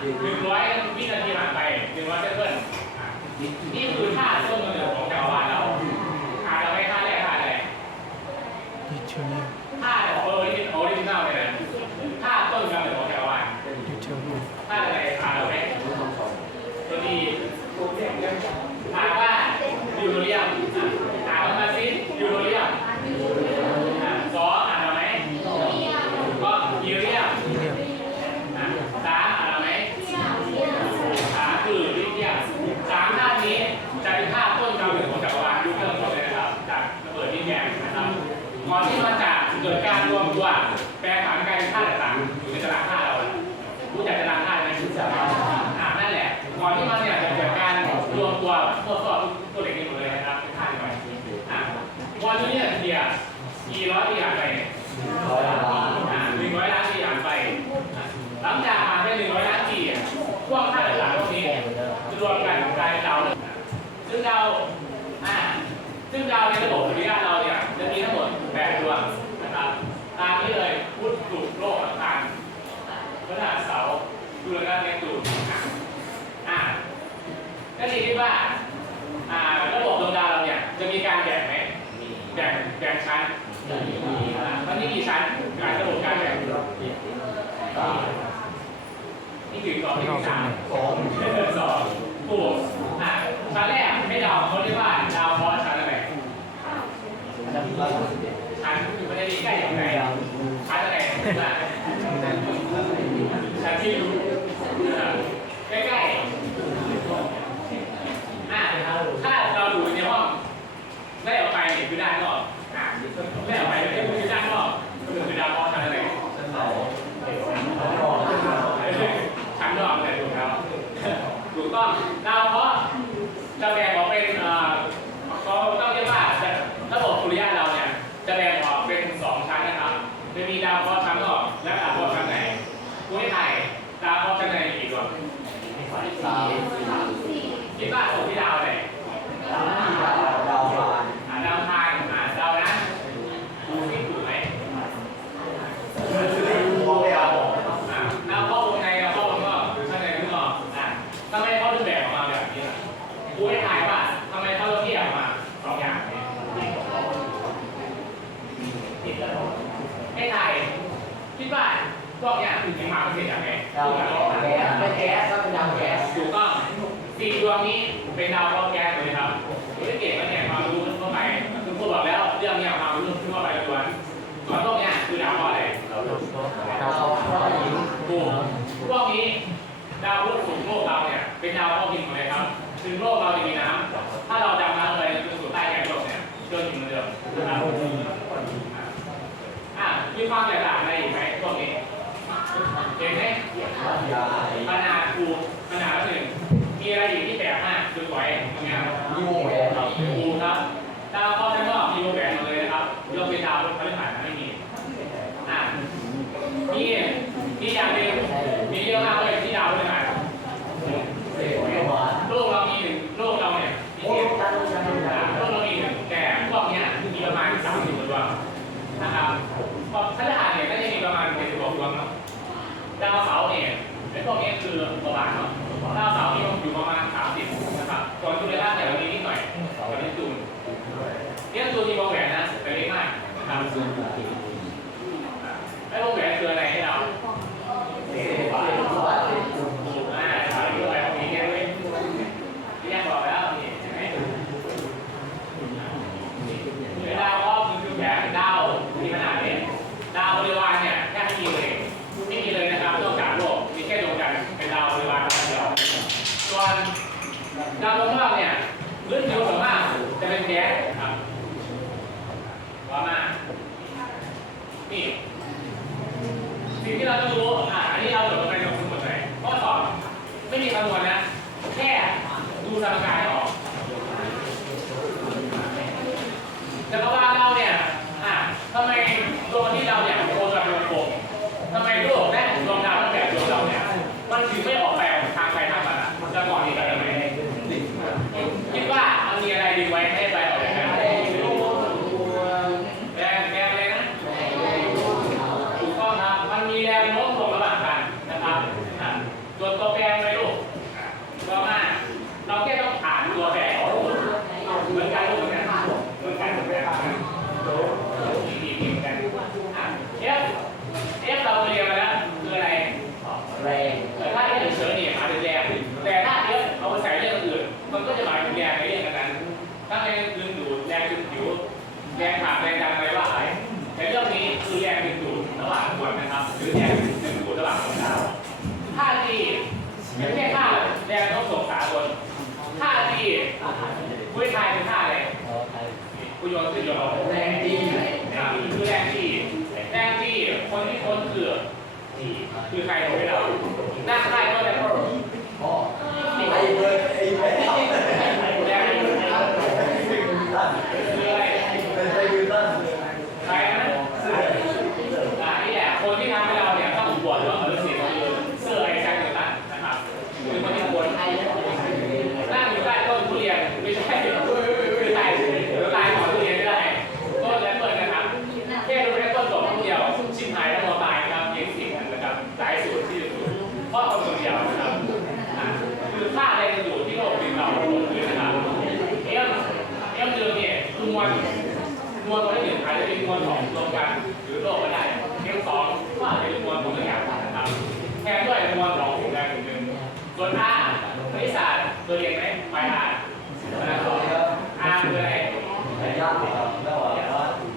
หนึ่งร้อยวินาทีผ่านไปหนึ่งร้อยเซเว่นนี่คือท่าเริ่มต้นของจักรวาลเราอ่าเราไม่ท่าแรกท่าอะไรดิเทลเนี่าของเออนี่เป็อริจินัลเลยนะท่าต้นกำเนิดของจักรวาลดิเทลค่ท่าอะไรท่าเราไม่ตัวนี้ถามว่าอยู่หรียม ซึ่งดาวอ่าซึ่งดาวในระบบสุริยะเราเนี่ยจะมีทั้งหมดแปดดวงนะครับตามนี้เลยพุทธศุกรโลกอังคารพฤหัสเสาดูแลกันในกลุ่มอ่าก็ดีที่ว่าอ่าระบบดวงดาวเราเนี่ยจะมีการแบ่งไหมแบ่งแบ่งชั้นมันมีกี่ชั้นการระบบการแบ่งนี่ถึงสองที่สามสองสองโอ้ ชั้นแรกให้ดาวเขาเรียกว่าดาวพอชั้นอะอร บายพวกเนี้ยคือจะมาเป็นเศษยังไงดาวแก๊สไม่แก๊สก็เป็นดาวแก๊สถูกต้องสี่ดวงนี้เป็นดาวเครแก๊สเลยครับธุรกิจก็เนี่ยความรู้ทั่วไปคือพูดบอกแล้วเรื่องเนี้ยความรู้ทั่วไปล้วนส่วพวกเนี้ยคือดาวอะไรดาวเคราะห์หญิงถูกพวกนี้ดาวพุธสูงโลกเราเนี่ยเป็นดาวเคราะห์หินมดเลยครับถึงโลกเราจะมีน้ำถ้าเราดำน้ำไปจนสู่ใต้แกนโลกเนี่ยเจอหินเหมืเดิมนะครับอะมีความแตกต่าง เห็นไหมปัญหา ดาวดวงนอกเนี่ยพื้นผิวส่วนมากจะเป็นแก๊สครับว่ามานี่สิ่งที่เราต้องรู้อะอันนี้เราจดลงไปในสมุดเลยข้อสอบไม่มีคำนวณนะ แค่ดูสมการออก จักรวาลเราเนี่ย อะทำไมดวงอาที่เราเนี่ยโคจรเป็นวงกลมทำไมโลกและดวงดาวทั้งแบบดวงเราเนี่ย มันถึงไม่ออกแบบทางไปทางมันอะจะก่อนอีกอะไรไหมคิดว่ามันมีอะไรดึงไว้ให้ไปออกแบบนั้นแรงแรงอะไรนะถูกต้องครับ มันมีแรงโน้มถ่วงระหว่างกันนะครับอะส่วนตัวแปรไหมลูกก็มากเราแค่ต้องผ่านตัวแปรของลูกเหมือนกันลูกเหมือนกันเหมือนกันเหมือนกัน มีมีกันอะเอฟเอฟเราเรียนมาแล้วคืออะไร แรง แต่ถ้าเอฟเฉยๆเนี่ยหมายถึงแรงแต่ถ้าเอฟเอาไปใส่เรื่องอื่น มันก็จะหมายถึงแรงในเรื่องนั้น ถ้าเป็นดึงดูดแรงดึงผิวแรงขาดแรงดันอะไรว่าไปแต่เรื่องนี้คือแรงดึงดูดระหว่างมวลนะครับ หรือแรงดึงดูดระหว่างดวงดาวท่าที่ไม่ใช่ท่าแรงต้องส่งสากลท่าที่ คุยเป็นท่าอะไรคุยโยนขึ้นโยนแรงดีคือแรงที่แรงที่คนที่ค้นคือคือใครของเราหน้าค่ายก็จะ พ่อไอ้เบิร์ดไอ้แหวน แรงที่คืออะไร เป็นไอ้ยูตัน ใครนะอ่านี่แหละคนที่ทำให้เราเนี่ยต้องบวชว่าเออสิคือเสื้อไอ้แซงนิวตันนะครับคือคนที่ควรนั่งอยู่ใต้ต้นทุเรียนไม่ใช่คือใต้ใต้หมอนทุเรียนก็ได้ต้นแอปเปิลนะครับ แค่ดูแค่ต้นดอกเดียวชิมหายแล้วเราตายนะครับเลี้ยงสิ่งนะครับตายสูตรที่สุดเพราะคนเดียวนะครับอะคือค่าแรงอยู่ที่โลกเป็นเราบนพื้นนะครับเอ็มเอ็มเดิมเนี่ยคือ มวลมวลตัวที่หนึ่งอาจจะเป็นมวลของรวมกัน หรือโลกก็ได้เอ็มสองก็อาจจะเป็นมวลของตัวอย่างนะครับแทนด้วยมวลของสิ่งใดสิ่งหนึ่งส่วนอาคณิตศาสตร์ตัวเรียนไหมไปอาอาคืออะไรไอ้ยากครับแล้วว่า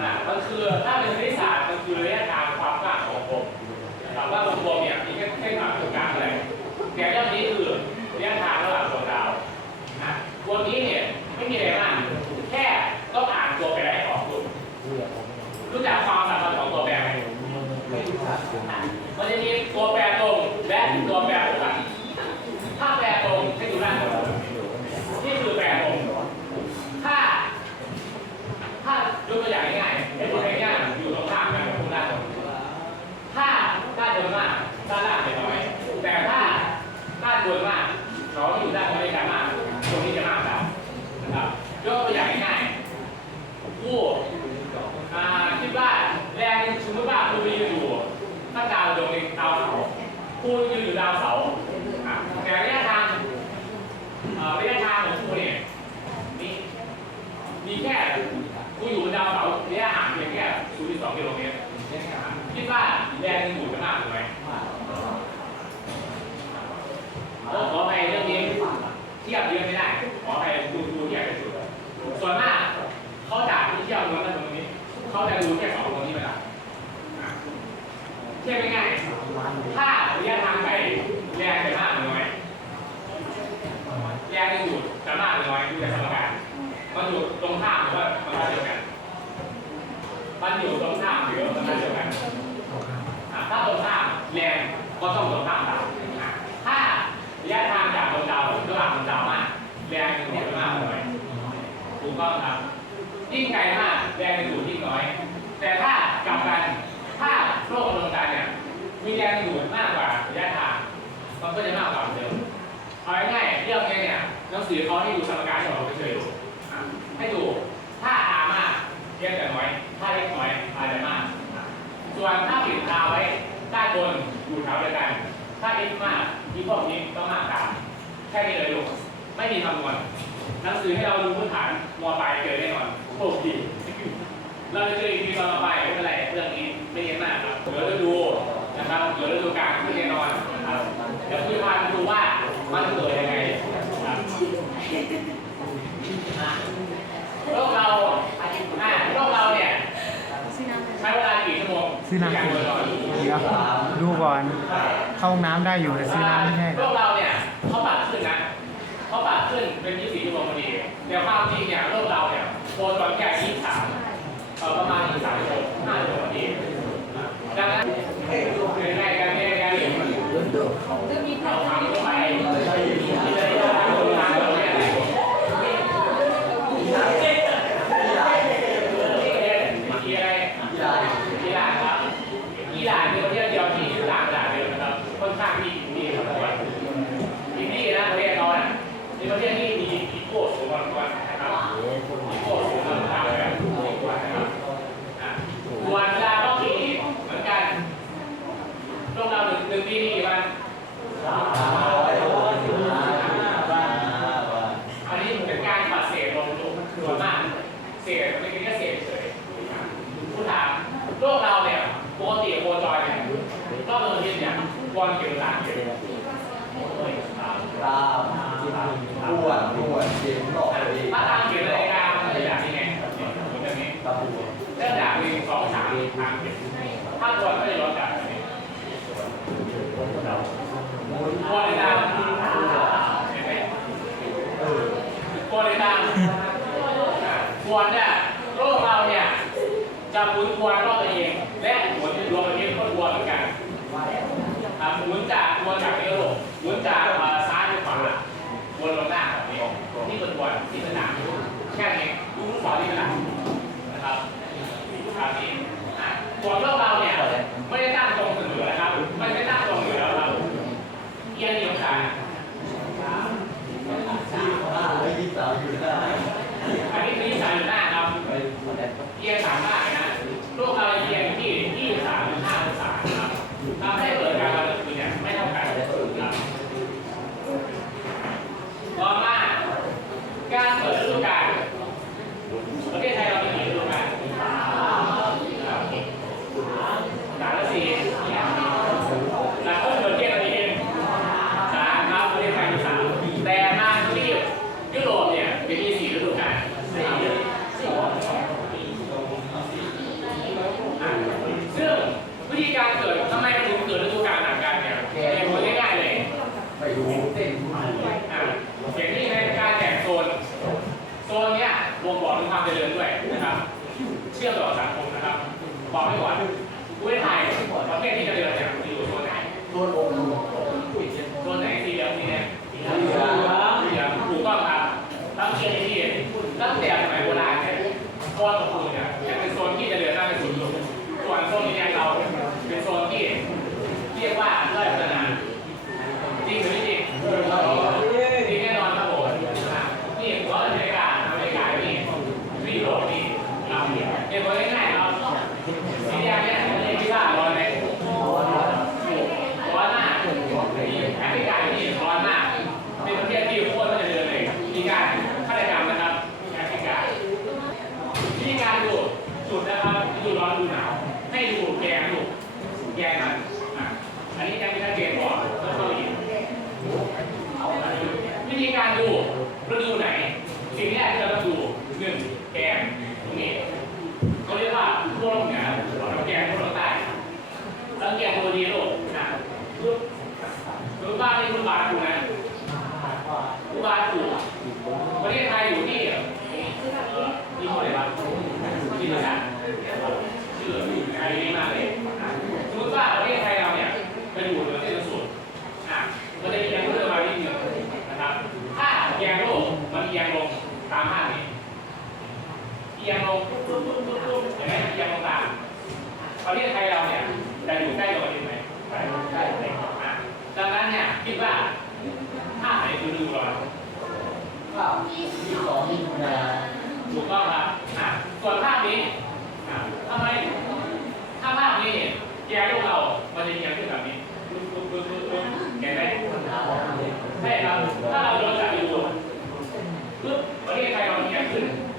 อ่ามันคือถ้าเป็นคณิตศาสตร์มันคือระยะทางความกว้างของวงถามว่าวงกลมเนี่ยมีแค่เส้นผ่านศูนย์กลางอะไรแต่เรื่องนี้คือระยะทางระหว่างดวงดาวอะวันนี้เนี่ยไม่มีอะไรมาก แค่ต้องอ่านตัวแปรให้ออกคุณ รู้จักความสำคัญของตัวแปรไหมมันจะมีตัว ดูดีอยู่ถ้าดาวดวงหนึ่งดาวเสาร์ครูยืนอยู่ดาวเสาแต่ระยะทางระยะทางของครูเนี่ยมีมีแค่ครูอยู่บนดาวเสาระยะห่างเพียงแค่0.2กิโลเมตรคิดว่าแรงดึงดูดมันมากถูกไหมเออขอไปเรื่องนี้เทียบเยอะไม่ได้ ขอไปดูดูเทียบที่สุดส่วนมากเขาจากที่เทียบล้วนนะตรงนี้ เขาจะดูแค่สองคน เทียบง่ายๆถ้าระยะทางไกลแรงจะมากหรือน้อยแรงจะอยู่จะมากหรือน้อยดูจากสมการมันอยู่ตรงข้ามหรือว่ามันเดียวกัน มันอยู่ตรงข้ามหรือมันเดียวกันถ้าตรงข้ามแรงก็ต้องตรงข้ามตามถ้าระยะทางจากดวงดาวระหว่างดวงดาวมากแรงจะมากหรือน้อยถูกต้องครับยิ่งไกลมากแรงจะ มันก็จะมากกว่าเดิมเอาง่ายๆเรื่องนี้เนี่ยหนังสือเขาให้ดูสมการที่เราเคยดูอ่ให้ดูถ้า R มากเทียบกับน้อยถ้า X น้อย R จะมาก ส่วนถ้าปิด R ไว้ด้านบนอยู่แถวเดียวกัน ถ้า X มากที่พวกนี้ต้องมากตามแค่นี้เลยลูกไม่มีคำนวณหนังสือให้เราดูพื้นฐานมอปลายเจอแน่นอนโอ้ดีเราจะเจออีกทีตอนต่อไปไม่เป็นไรเรื่องนี้ไม่เยอะมากครับเดี๋ยวเราดูนะครับเดี๋ยวเราดูการขึ้นแน่นอน ดี๋ยวคุยพามาดูว่ามันเกิดยังไงครับอะโลกเราอะโลกเราเนี่ยใช้เวลากี่ชั่วโมงซื้อน้ำกินเดี๋ยวดูก่อน เข้าห้องน้ำได้อยู่แต่ซื้อน้ำไม่ใช่โลกเราเนี่ยเขาปรับขึ้นนะเขาปรับขึ้นเป็น24ชั่วโมงพอดีแต่ความจริงเนี่ยโลกเราเนี่ยโคจรแค่23เอ่อประมาณ23ชั่วโมง5ชั่วโมงพอดีดังนั้นเป็นไงกันเป็นไงกันเอาทำเข้าไปที่เลยทำงานแบบนี้กีอะไรกีฬาครับกีฬาเป็นประเทศเดียวที่ต่างจากเดิมนะครับค่อนข้างที่ดีครับผมอินดี้นะประเทศเขาเนี่ยในประเทศที่มีอีโก้สูงพอสมควรนะครับอีโก้สูงมากๆเลยนะครับอะส่วนเวลาก็ปีเหมือนกันโลกเราหนึ่งหนึ่งปีมีกี่วัน อันนี้เป็นการปัดเศษลงลูกส่วนมาก เศษไม่ใช่แค่เศษเฉยคุณถามโลกเราเนี่ยปกติโคจรเนี่ยรอบดวงอาทิตย์เนี่ยวนกี่องศาเกี่ยว ตามปวดปวดเจ็บหลอกเอง ถ้าตามเขียนนาฬิกามันจะอย่างนี้ไงเหมือนแบบนี้ ตะปู เริ่มจากหนึ่งสองสามทางเขียนถ้าวนก็จะลดจากแบบนี้วนในตามเห็นไหม เออ วนในตาม วนเนี่ยโลกเราเนี่ยจะหมุนควนรอบตัวเอง และหมุนรวมตัวเองก็วนเหมือนกันครับหมุนจากวนจากนี้ลกหมุนจากซ้ายไปขวาวนลงหน้าแบบนี้ที่ตัววนที่สนามแค่นี้ดูลูกศรที่สนามนะครับครับนี่อะส่วนโลกเราเนี่ยไม่ได้ตั้งตรงเสมอนะครับไม่ได้ตั้งตรงอยู่แล้วครับเอียงกี่องศา ที่ห้าไม่ยี่สามอยู่ได้ อันนี้คือสามอยู่หน้าครับ ไปหมดแล้ว เอียงสามมากเลยนะโลกเราเอียงที่ที่สามถึงห้าองศานะครับทำให้เกิดการระเบิดเนี่ยไม่เท่ากันครับ ต่อมาการเปิดฤดูกาลประเทศไทยเรามีกี่ฤดูกาลสามและสี่หลักก็เกิดเทียบกันเองสามครับประเทศไทยมีสามแต่มาที่ยุโรปเนี่ยจะมีสี่ฤดูกาลอะซึ่งวิธีการเกิดทำไมมันถึงเกิดฤดูกาลต่างกันเนี่ยเหตุผลง่ายๆเลย ไปดูเต้นดู อะอย่างนี้ในการแบ่งโซน โซนเนี้ยบ่งบอกถึงความ เจริญด้วยนะครับเชื่อมต่อสังคมนะครับบอกไว้ก่อนประเทศไทยประเทศที่เจริญเนี่ยอยู่โซนไหนตัวองค์ โซนไหนสีเหลืองสีแดงสีเหลืองสีเหลืองถูกต้องครับตั้งเชียร์ที่ตั้งแต่สมัยโบราณเนี่ยก้อนตะปูเนี่ยจะเป็นโซนที่เจริญมากที่สุดส่วนโซนนี้เราเป็นโซนที่เรียกว่าด้อยพัฒนาจริงหรือไม่จริง นี่แน่นอนครับผมนี่ผมว่าอเมริกาอเมริกานี่รีโหลดนี่ครับเห็นผลง่ายๆครับสีแดงเนี่ยเรียกว่าร้อนไหมร้อนมากนี่แอฟริกานี่ร้อนมาก เป็นประเทศที่โคตรจะเดินเลย มีการฆาตกรรมนะครับแอฟริกาวิธีการดูจุดนะครับดูร้อนดูหนาว ให้ดูแกนดูแกนมันอะอันนี้จะมีชัดเจนก่อนแล้วก็อีก วิธีการดูฤดูไหน สิ่งแรกที่เราต้องดูหนึ่งแกนตรงนี้เขาเรียกว่าขั้วโลกเหนือกับแกนขั้วโลกใต้แล้วแกตตัวนี้ลูกนะคือคือบ้านนี่คุณบาดูนะบาถูกประเทศไทยอยู่ที่เอ่อที่คนไหนบ้างที่ภาษาชื่อไทยดีมากเลยสมมติว่าประเทศไทยเราเนี่ยไปอยู่เหนือเส้นศูนย์อะมันจะเอียงขึ้นมานิดนึงนะครับ ถ้าเอียงโลกมันเอียงลงตามภาพนี้เอียงลงปุ๊บปุ๊บปุ๊บปุ๊บปุ๊บเห็นไหมเอียงลงตามประเทศไทยเราเนี่ยจะอยู่ใกล้กับประเทศไหนใกล้ใกล้ใกล้อะดังนั้นเนี่ยคิดว่าภาพไหนคือดูก่อนภาพที่สองนี่นะถูกต้องครับอะส่วนภาพนี้อะทำไมถ้าภาพนี้เนี่ยแกลูกเรา มันจะเอียงขึ้นแบบนี้ปึ๊บปึ๊บปึ๊บปึ๊บเห็นไหมใช่ครับถ้าเราย้อนกลับไปดู ปึ๊บประเทศไทยเราเอียงขึ้นมัน